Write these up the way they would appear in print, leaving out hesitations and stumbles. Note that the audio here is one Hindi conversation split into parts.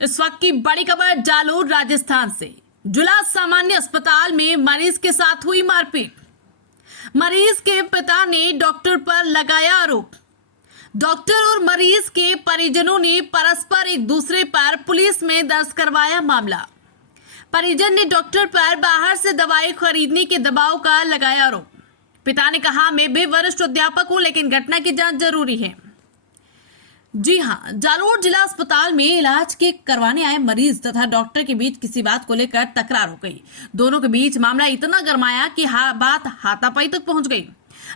इस वक्त की बड़ी खबर जालोर राजस्थान से। जिला सामान्य अस्पताल में मरीज के साथ हुई मारपीट। मरीज के पिता ने डॉक्टर पर लगाया आरोप। डॉक्टर और मरीज के परिजनों ने परस्पर एक दूसरे पर पुलिस में दर्ज करवाया मामला। परिजन ने डॉक्टर पर बाहर से दवाई खरीदने के दबाव का लगाया आरोप। पिता ने कहा, मैं भी वरिष्ठ अध्यापक हूं, लेकिन घटना की जांच जरूरी है। जी हां, जालोर जिला अस्पताल में इलाज के करवाने आए मरीज तथा डॉक्टर के बीच किसी बात को लेकर तकरार हो गई। दोनों के बीच मामला इतना गरमाया कि बात हाथापाई तक पहुंच गई।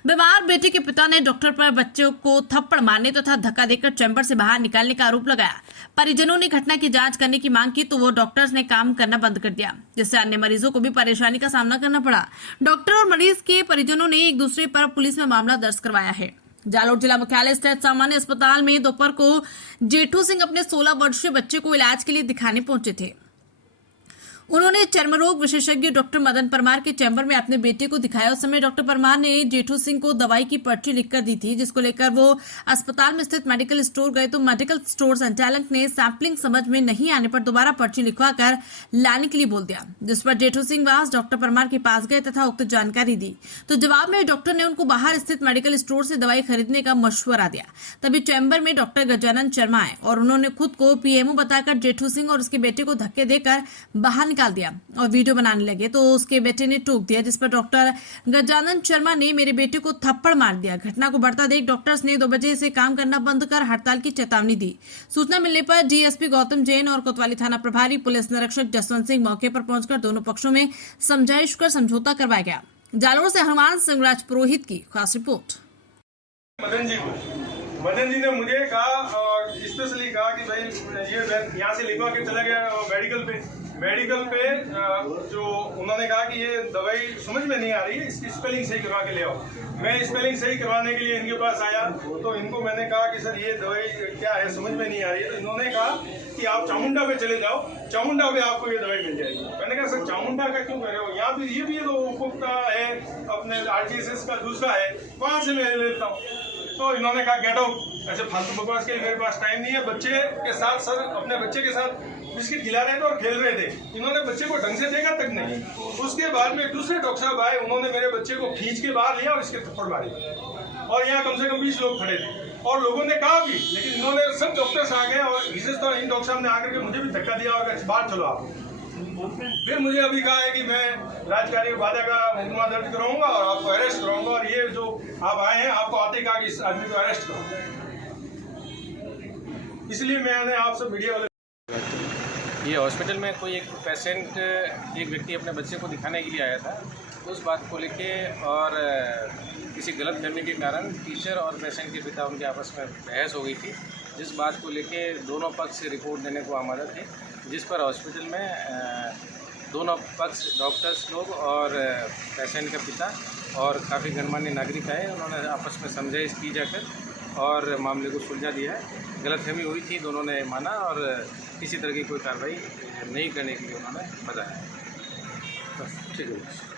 बीमार बेटे के पिता ने डॉक्टर पर बच्चों को थप्पड़ मारने तथा धक्का देकर चैम्बर से बाहर निकालने का आरोप लगाया। परिजनों ने घटना की जांच करने की मांग की तो वो डॉक्टर्स ने काम करना बंद कर दिया, जिससे अन्य मरीजों को भी परेशानी का सामना करना पड़ा। डॉक्टर और मरीज के परिजनों ने एक दूसरे पर पुलिस में मामला दर्ज करवाया है। जालोर जिला मुख्यालय स्थित सामान्य अस्पताल में दोपहर को जेठू सिंह अपने 16 वर्षीय बच्चे को इलाज के लिए दिखाने पहुंचे थे। उन्होंने चर्मरोग विशेषज्ञ डॉक्टर मदन परमार के चैम्बर में अपने बेटे को दिखाया। उस समय डॉक्टर परमार ने जेठू सिंह को दवाई की पर्ची लिखकर दी थी, जिसको लेकर वो अस्पताल में स्थित मेडिकल स्टोर गए तो मेडिकल स्टोर संचालक ने सैंपलिंग समझ में नहीं आने पर दोबारा पर्ची लिखवाकर लाने के लिए बोल दिया, जिस पर जेठू सिंह वास डॉक्टर परमार के पास गए तथा उक्त जानकारी दी। तो जवाब में डॉक्टर ने उनको बाहर स्थित मेडिकल स्टोर से दवाई खरीदने का मशवरा दिया। तभी चैम्बर में डॉक्टर गजानंद शर्मा आए और उन्होंने खुद को पीएमओ बताकर जेठू सिंह और उसके बेटे को धक्के देकर बाहर निकाल दिया और वीडियो बनाने लगे तो उसके बेटे ने टोक दिया, जिस पर डॉक्टर गजानंद शर्मा ने मेरे बेटे को थप्पड़ मार दिया। घटना को बढ़ता देख डॉक्टर्स ने 2 बजे से काम करना बंद कर हड़ताल की चेतावनी दी। सूचना मिलने पर डीएसपी गौतम जैन और कोतवाली थाना प्रभारी पुलिस निरीक्षक जसवंत सिंह मौके पर पहुंचकर दोनों पक्षों में समझाइश कर समझौता करवाया गया। जालोर से हनुमान सिंह राज पुरोहित की खास रिपोर्ट। मदन जी ने मुझे कहा, स्पेशली कहा कि भाई ये यहाँ से लिखवा के चला गया मेडिकल पे जो उन्होंने कहा कि ये दवाई समझ में नहीं आ रही है, इसकी स्पेलिंग सही करवा के ले आओ। मैं स्पेलिंग सही करवाने के लिए इनके पास आया तो इनको मैंने कहा कि सर ये दवाई क्या है, समझ में नहीं आ रही है। तो इन्होंने कहा कि आप चामुंडा पे चले जाओ, चामुंडा पे आपको ये दवाई मिल जाएगी। मैंने कहा सर चामुंडा का क्यों कह रहे हो, यहाँ पे ये भी तो हुकूक का है, अपने RGSS का दूसरा है, वहाँ से मैं लेता हूँ। तो इन्होंने कहा गेट आउट, ऐसे फालतू बकवास के लिए मेरे पास टाइम नहीं है। बच्चे के साथ सर अपने बच्चे के साथ बिस्किट खिला रहे थे और खेल रहे थे, इन्होंने बच्चे को ढंग से देखा तक नहीं। उसके बाद में दूसरे डॉक्टर साहब आए, उन्होंने मेरे बच्चे को खींच के बाहर लिया और इसके थप्पड़ मारी और यहाँ कम से कम 20 लोग खड़े थे और लोगों ने कहा भी, लेकिन इन्होंने सब डॉक्टर्स आ गए और विशेष तो इन डॉक्टर साहब ने आकर के मुझे भी धक्का दिया और बाहर चलो आप। फिर मुझे अभी कहा है कि मैं राजकार्य बाधा का मुकदमा दर्ज कराऊंगा और आपको अरेस्ट कराऊंगा और ये जो आप आए हैं आपको आते कहा कि इस आदमी को अरेस्ट करो। इसलिए मैंने आप सब मीडिया वाले ये हॉस्पिटल में कोई एक पेशेंट, एक व्यक्ति अपने बच्चे को दिखाने के लिए आया था। उस बात को लेके और किसी गलत फहमी के कारण टीचर और पेशेंट के पिता उनके आपस में बहस हो गई थी, जिस बात को लेके दोनों पक्ष रिपोर्ट देने को आमादा थे, जिस पर हॉस्पिटल में दोनों पक्ष डॉक्टर्स लोग और पेशेंट का पिता और काफ़ी गणमान्य नागरिक आए। उन्होंने आपस में समझाइश की जाकर और मामले को सुलझा दिया है। गलतफहमी हुई थी, दोनों ने माना और किसी तरह की कोई कार्रवाई नहीं करने के लिए उन्होंने बताया। ठीक है।